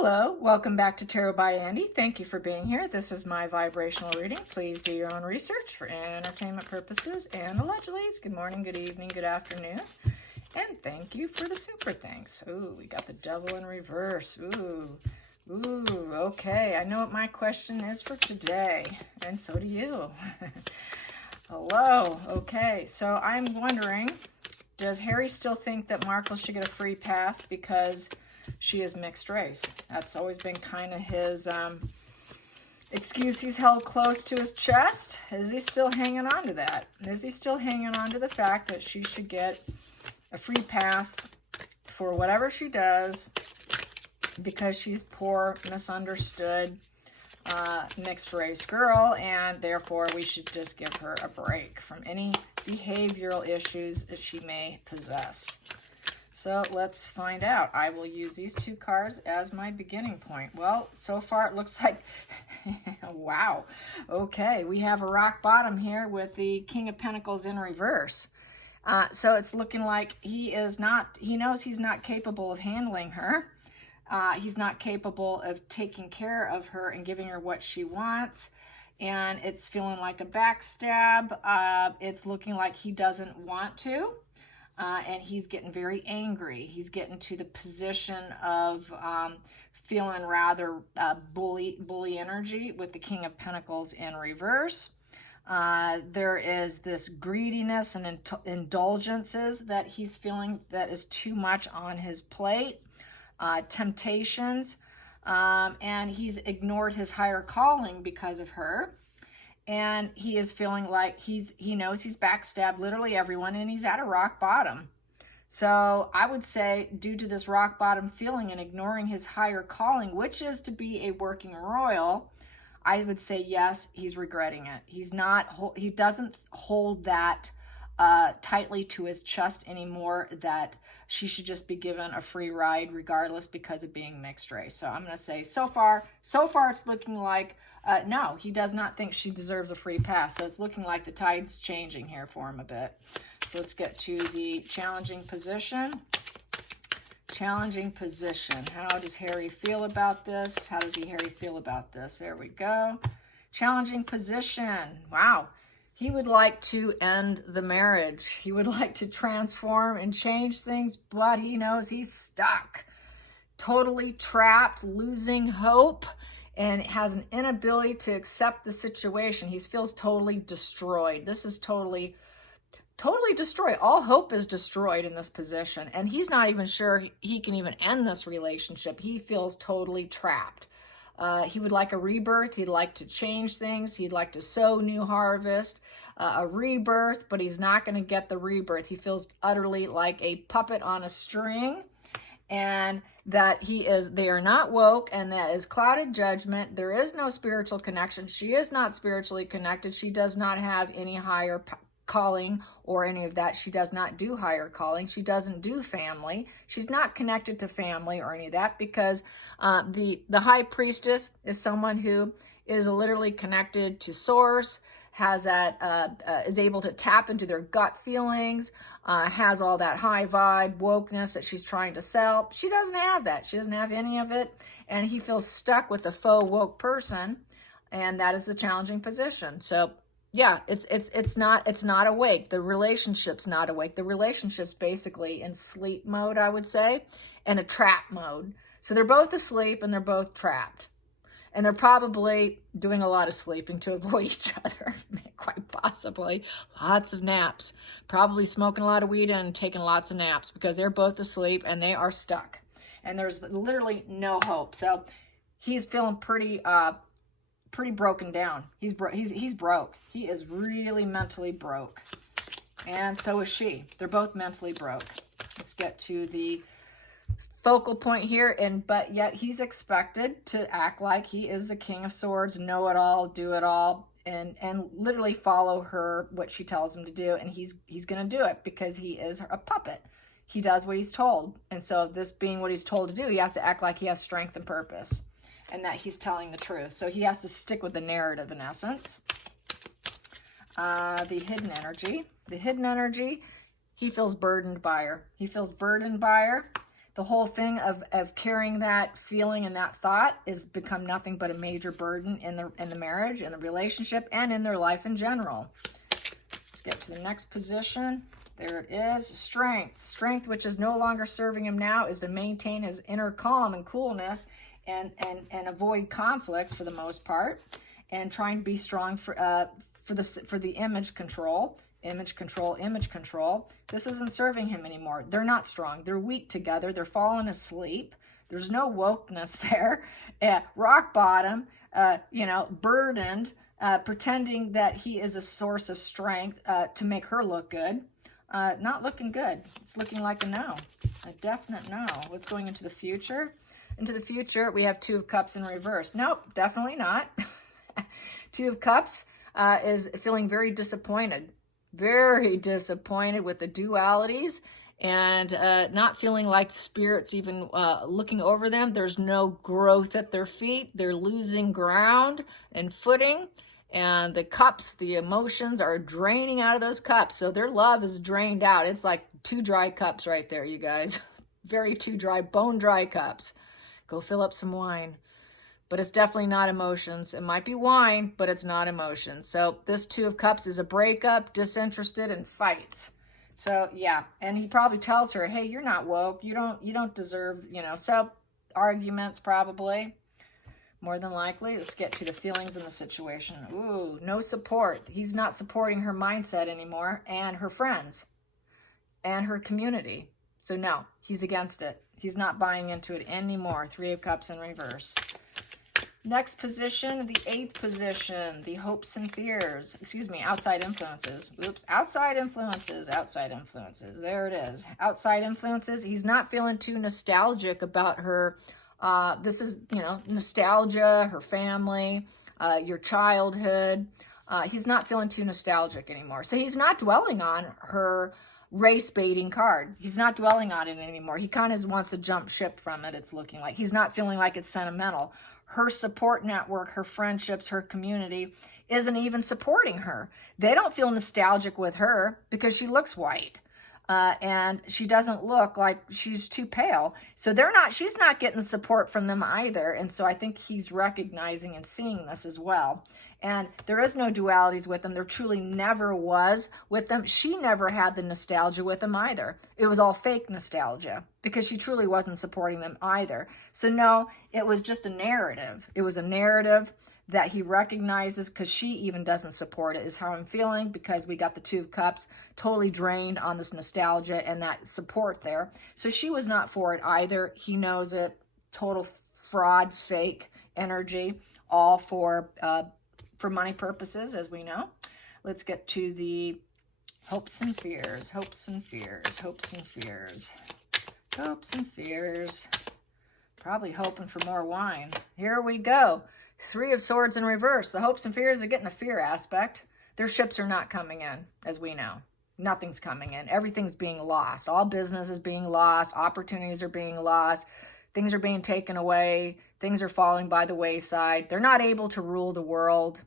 Hello, welcome back to Tarot by Andy. Thank you for being here. This is my vibrational reading. Please do your own research for entertainment purposes and allegedly. Good morning, good evening, good afternoon. And thank you for the super thanks. Ooh, we got the devil in reverse. Ooh, okay. I know what my question is for today, and so do you. Hello. Okay, so I'm wondering, does Harry still think that Markle should get a free pass because she is mixed race? That's always been kind of his excuse he's held close to his chest. Is he still hanging on to that? Is he still hanging on to the fact that she should get a free pass for whatever she does because she's poor, misunderstood, mixed race girl, and therefore we should just give her a break from any behavioral issues that she may possess? So let's find out. I will use these two cards as my beginning point. Well, so far it looks like, wow. Okay, we have a rock bottom here with the King of Pentacles in reverse. So it's looking like he knows he's not capable of handling her. He's not capable of taking care of her and giving her what she wants. And it's feeling like a backstab. It's looking like he doesn't want to. And he's getting very angry. He's getting to the position of feeling rather bully energy with the King of Pentacles in reverse. There is this greediness and indulgences that he's feeling that is too much on his plate. Temptations. And he's ignored his higher calling because of her. And he is feeling like he knows he's backstabbed literally everyone, and he's at a rock bottom. So I would say, due to this rock bottom feeling and ignoring his higher calling, which is to be a working royal, I would say yes, he's regretting it. He doesn't hold that tightly to his chest anymore, that she should just be given a free ride regardless because of being mixed race. So I'm going to say so far it's looking like no, he does not think she deserves a free pass. So it's looking like the tide's changing here for him a bit. So let's get to the challenging position. Challenging position. How does Harry feel about this? How does Harry feel about this? There we go. Challenging position. Wow. He would like to end the marriage. He would like to transform and change things, but he knows he's stuck. Totally trapped, losing hope, and has an inability to accept the situation. He feels totally destroyed. This is totally destroyed. All hope is destroyed in this position, and he's not even sure he can even end this relationship. He feels totally trapped. He would like a rebirth. He'd like to change things. He'd like to sow new harvest, a rebirth, but he's not going to get the rebirth. He feels utterly like a puppet on a string, and that they are not woke, and that is clouded judgment. There is no spiritual connection. She is not spiritually connected. She does not have any higher calling or any of that. She does not do higher calling. She doesn't do family. She's not connected to family or any of that, because the high priestess is someone who is literally connected to source, has that is able to tap into their gut feelings, has all that high vibe wokeness that she's trying to sell. She doesn't have that. She doesn't have any of it, and he feels stuck with a faux woke person, and that is the challenging position. So yeah, it's not awake. The relationship's not awake. The relationship's basically in sleep mode, I would say, and a trap mode. So they're both asleep and they're both trapped. And they're probably doing a lot of sleeping to avoid each other, quite possibly. Lots of naps. Probably smoking a lot of weed and taking lots of naps, because they're both asleep and they are stuck. And there's literally no hope. So he's feeling pretty broken down. He's broke. He is really mentally broke, and so is she. They're both mentally broke. Let's get to the focal point here, but yet he's expected to act like he is the King of Swords, know it all, do it all, and literally follow what she tells him to do, and he's going to do it because he is a puppet. He does what he's told, and so this being what he's told to do, he has to act like he has strength and purpose, and that he's telling the truth. So he has to stick with the narrative, in essence. The hidden energy. The hidden energy, he feels burdened by her. He feels burdened by her. the whole thing of carrying that feeling and that thought has become nothing but a major burden in the marriage, in the relationship, and in their life in general. Let's get to the next position. There it is. Strength. Strength, which is no longer serving him now, is to maintain his inner calm and coolness and avoid conflicts for the most part, and trying to be strong for the image control. Image control, image control. This isn't serving him anymore. They're not strong. They're weak together. They're falling asleep. There's no wokeness there. Rock bottom, burdened, pretending that he is a source of strength to make her look good. Not looking good. It's looking like a no. A definite no. What's going into the future? Into the future, we have Two of Cups in reverse. Nope, definitely not. Two of Cups is feeling very disappointed. Very disappointed with the dualities, and not feeling like the Spirit's even looking over them. There's no growth at their feet. They're losing ground and footing, and the cups, the emotions are draining out of those cups. So their love is drained out. It's like 2 dry cups right there, you guys. Very 2 dry, bone dry cups. Go fill up some wine. But it's definitely not emotions. It might be wine, but it's not emotions. So this Two of Cups is a breakup, disinterested, and fights. So yeah, and he probably tells her, hey, you're not woke. You don't deserve, so arguments probably, more than likely. Let's get to the feelings in the situation. Ooh, no support. He's not supporting her mindset anymore, and her friends, and her community. So no, he's against it. He's not buying into it anymore. 3 of Cups in reverse. Next position, the 8th position, the hopes and fears. Excuse me, outside influences. Oops, outside influences, outside influences. There it is. Outside influences. He's not feeling too nostalgic about her. This is, nostalgia, her family, your childhood. He's not feeling too nostalgic anymore. So he's not dwelling on her race baiting card. He's not dwelling on it anymore. He kind of wants to jump ship from it, it's looking like. He's not feeling like it's sentimental. Her support network, her friendships, her community isn't even supporting her. They don't feel nostalgic with her because she looks white. And she doesn't look like, she's too pale. So she's not getting support from them either. And so I think he's recognizing and seeing this as well. And there is no dualities with them. There truly never was with them. She never had the nostalgia with them either. It was all fake nostalgia because she truly wasn't supporting them either. So no, it was just a narrative. It was a narrative that he recognizes because she even doesn't support it, is how I'm feeling, because we got the 2 of Cups totally drained on this nostalgia and that support there. So she was not for it either. He knows it. Total fraud, fake energy, all for money purposes, as we know. Let's get to the hopes and fears, hopes and fears, hopes and fears, hopes and fears. Probably hoping for more wine. Here we go. 3 of Swords in reverse. The hopes and fears are getting a fear aspect. Their ships are not coming in, as we know. Nothing's coming in. Everything's being lost. All business is being lost. Opportunities are being lost. Things are being taken away. Things are falling by the wayside. They're not able to rule the world.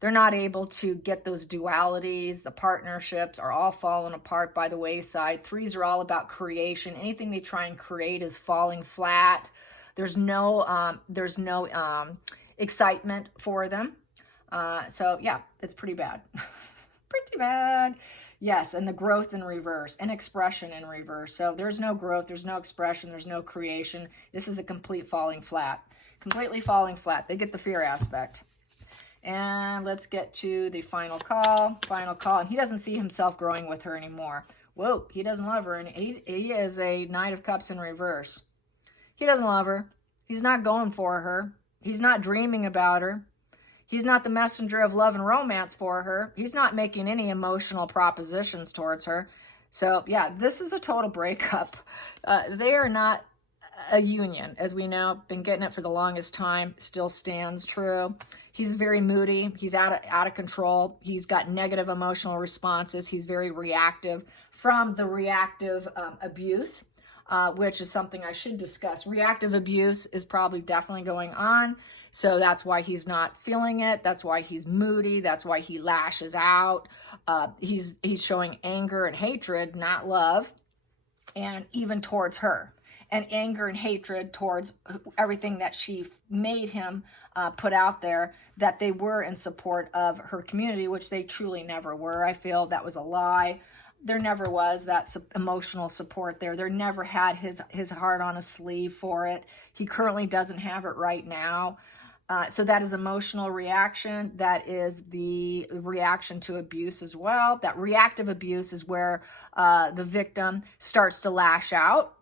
They're not able to get those dualities. The partnerships are all falling apart by the wayside. 3s are all about creation. Anything they try and create is falling flat. There's no excitement for them. So yeah, it's pretty bad. Pretty bad. Yes, and the growth in reverse and expression in reverse. So there's no growth, there's no expression, there's no creation. This is a complete falling flat. Completely falling flat. They get the fear aspect. And let's get to the final call. Final call. And he doesn't see himself growing with her anymore. Whoa, he doesn't love her. And he is a Knight of Cups in reverse. He doesn't love her. He's not going for her. He's not dreaming about her. He's not the messenger of love and romance for her. He's not making any emotional propositions towards her. So yeah, this is a total breakup. They are not a union, as we know. Been getting it for the longest time. Still stands true. He's very moody. He's out of control. He's got negative emotional responses. He's very reactive from the reactive abuse, which is something I should discuss. Reactive abuse is probably definitely going on. So that's why he's not feeling it. That's why he's moody. That's why he lashes out. He's showing anger and hatred, not love, and even towards her. and anger and hatred towards everything that she made him put out there, that they were in support of her community, which they truly never were. I feel that was a lie. There never was that emotional support there. There never had his heart on his sleeve for it. He currently doesn't have it right now. So that is emotional reaction. That is the reaction to abuse as well. That reactive abuse is where the victim starts to lash out,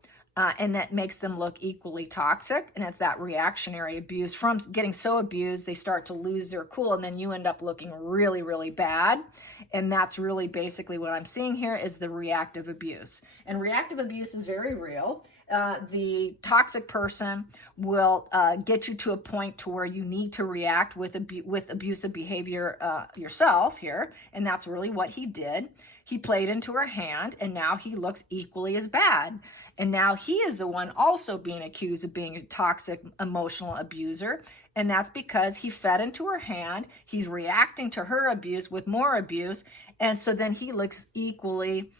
and that makes them look equally toxic. And it's that reactionary abuse. From getting so abused, they start to lose their cool, and then you end up looking really, really bad. And that's really basically what I'm seeing here is the reactive abuse. And reactive abuse is very real. The toxic person will get you to a point to where you need to react with abusive behavior yourself here. And that's really what he did. He played into her hand, and now he looks equally as bad. And now he is the one also being accused of being a toxic emotional abuser. And that's because he fed into her hand. He's reacting to her abuse with more abuse. And so then he looks equally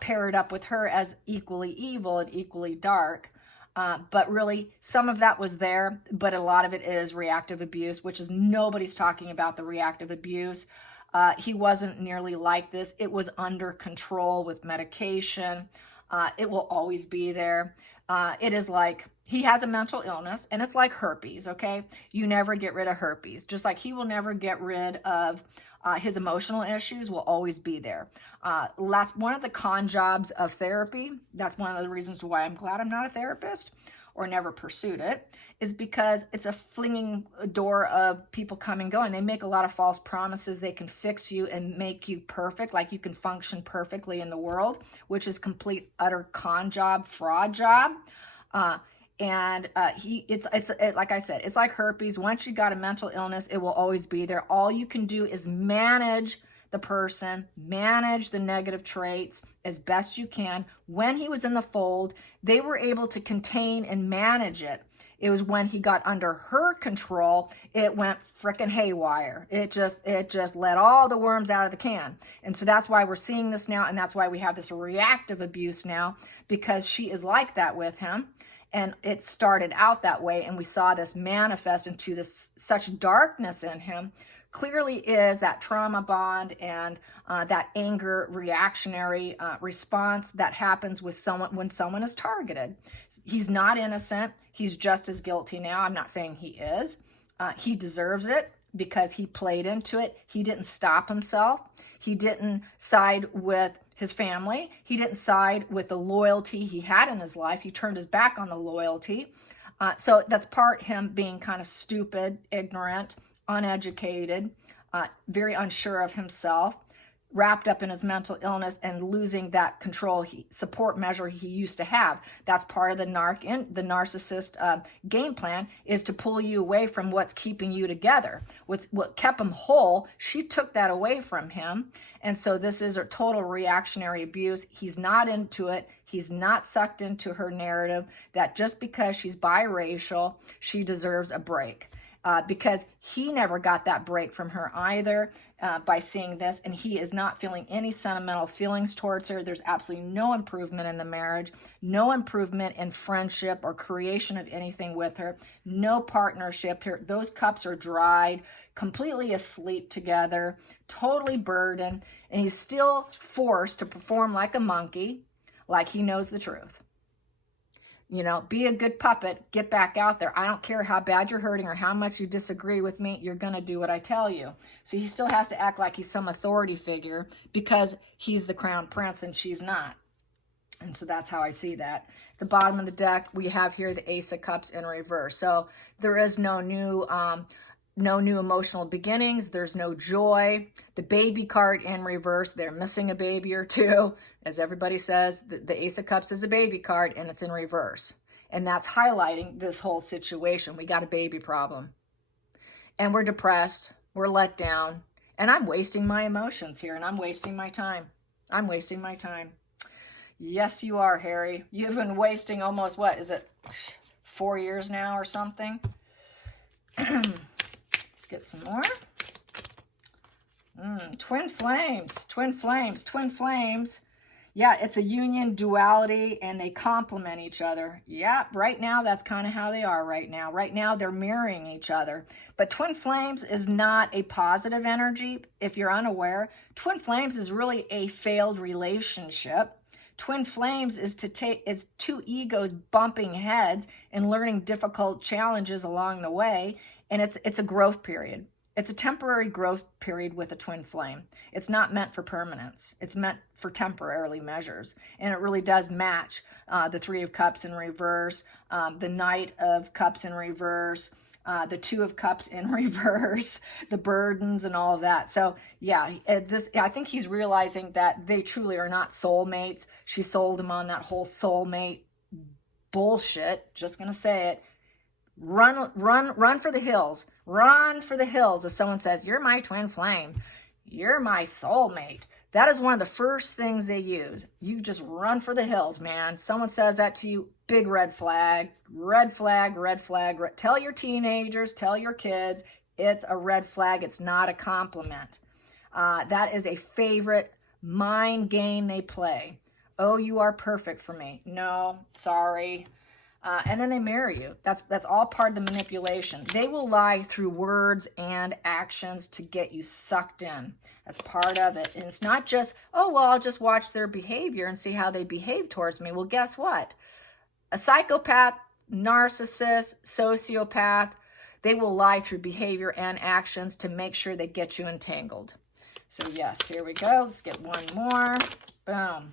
paired up with her as equally evil and equally dark. But really, some of that was there, but a lot of it is reactive abuse, which is nobody's talking about the reactive abuse. He wasn't nearly like this. It was under control with medication. It will always be there. It is like he has a mental illness, and it's like herpes, okay? You never get rid of herpes. Just like he will never get rid of his emotional issues will always be there. That's one of the con jobs of therapy. That's one of the reasons why I'm glad I'm not a therapist or never pursued it, is because it's a flinging door of people coming and going. They make a lot of false promises. They can fix you and make you perfect, like you can function perfectly in the world, which is complete, utter con job, fraud job. It's like I said, it's like herpes. Once you got a mental illness, it will always be there. All you can do is manage the person, manage the negative traits as best you can. When he was in the fold, they were able to contain and manage it. It was when he got under her control, it went frickin' haywire. It just let all the worms out of the can. And so that's why we're seeing this now, and that's why we have this reactive abuse now, because she is like that with him. And it started out that way, and we saw this manifest into this such darkness in him. Clearly is that trauma bond and that anger reactionary response that happens with someone when someone is targeted. He's not innocent. He's just as guilty now. I'm not saying he is. He deserves it because he played into it. He didn't stop himself. He didn't side with his family. He didn't side with the loyalty he had in his life. He turned his back on the loyalty. So that's part him being kind of stupid, ignorant, uneducated, very unsure of himself, wrapped up in his mental illness and losing that control support measure he used to have. That's part of the narcissist game plan, is to pull you away from what's keeping you together. What kept him whole, she took that away from him. And so this is a total reactionary abuse. He's not into it. He's not sucked into her narrative that just because she's biracial, she deserves a break. Because he never got that break from her either by seeing this, and he is not feeling any sentimental feelings towards her. There's absolutely no improvement in the marriage, no improvement in friendship or creation of anything with her, no partnership here. Those cups are dried, completely asleep together, totally burdened, and he's still forced to perform like a monkey, like he knows the truth. You know, be a good puppet, get back out there. I don't care how bad you're hurting or how much you disagree with me, you're going to do what I tell you. So he still has to act like he's some authority figure because he's the crown prince and she's not. And so that's how I see that. At the bottom of the deck, we have here the Ace of Cups in reverse. So there is no new emotional beginnings. There's no joy. The baby card in reverse, they're missing a baby or two. As everybody says, the Ace of Cups is a baby card and it's in reverse. And that's highlighting this whole situation. We got a baby problem. And we're depressed. We're let down. And I'm wasting my emotions here and I'm wasting my time. I'm wasting my time. Yes, you are, Harry. You've been wasting almost, what is it, 4 years now or something? Get some more. Twin flames, twin flames, twin flames. Yeah, it's a union, duality, and they complement each other. Yeah, right now, that's kind of how they are right now. Right now, they're mirroring each other. But twin flames is not a positive energy. If you're unaware, twin flames is really a failed relationship. Twin flames is two egos bumping heads and learning difficult challenges along the way. And it's a growth period. It's a temporary growth period with a twin flame. It's not meant for permanence. It's meant for temporarily measures. And it really does match the Three of Cups in reverse, the Knight of Cups in reverse, the Two of Cups in reverse, the burdens and all of that. So yeah, I think he's realizing that they truly are not soulmates. She sold him on that whole soulmate bullshit. Just going to say it. Run for the hills. Run for the hills. If someone says, you're my twin flame, you're my soulmate, that is one of the first things they use. You just run for the hills, man. Someone says that to you, big red flag, red flag, red flag. Tell your teenagers, tell your kids, it's a red flag. It's not a compliment. That is a favorite mind game they play. Oh, you are perfect for me. No, sorry. And then they marry you. That's all part of the manipulation. They will lie through words and actions to get you sucked in. That's part of it. And it's not just, oh, well, I'll just watch their behavior and see how they behave towards me. Well, guess what? A psychopath, narcissist, sociopath, they will lie through behavior and actions to make sure they get you entangled. So yes, here we go. Let's get one more. Boom.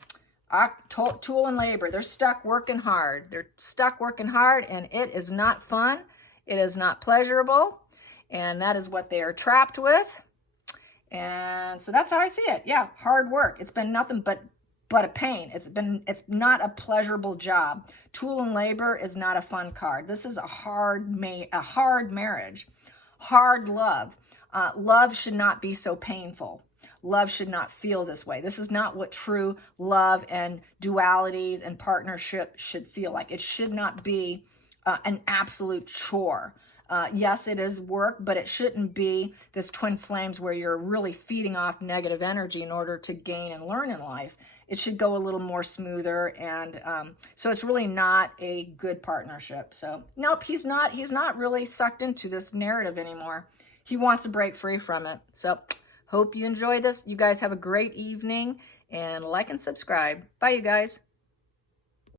Tool and labor. They're stuck working hard. They're stuck working hard, and it is not fun. It is not pleasurable, and that is what they are trapped with. And so that's how I see it. Yeah, hard work. It's been nothing but a pain. It's not a pleasurable job. Tool and labor is not a fun card. This is a hard marriage, hard love. Love should not be so painful. Love should not feel this way. This is not what true love and dualities and partnership should feel like. It should not be an absolute chore. Yes, it is work, but it shouldn't be this twin flames where you're really feeding off negative energy in order to gain and learn in life. It should go a little more smoother, and so it's really not a good partnership. So nope, he's not really sucked into this narrative anymore. He wants to break free from it. So hope you enjoy this. You guys have a great evening, and like and subscribe. Bye, you guys.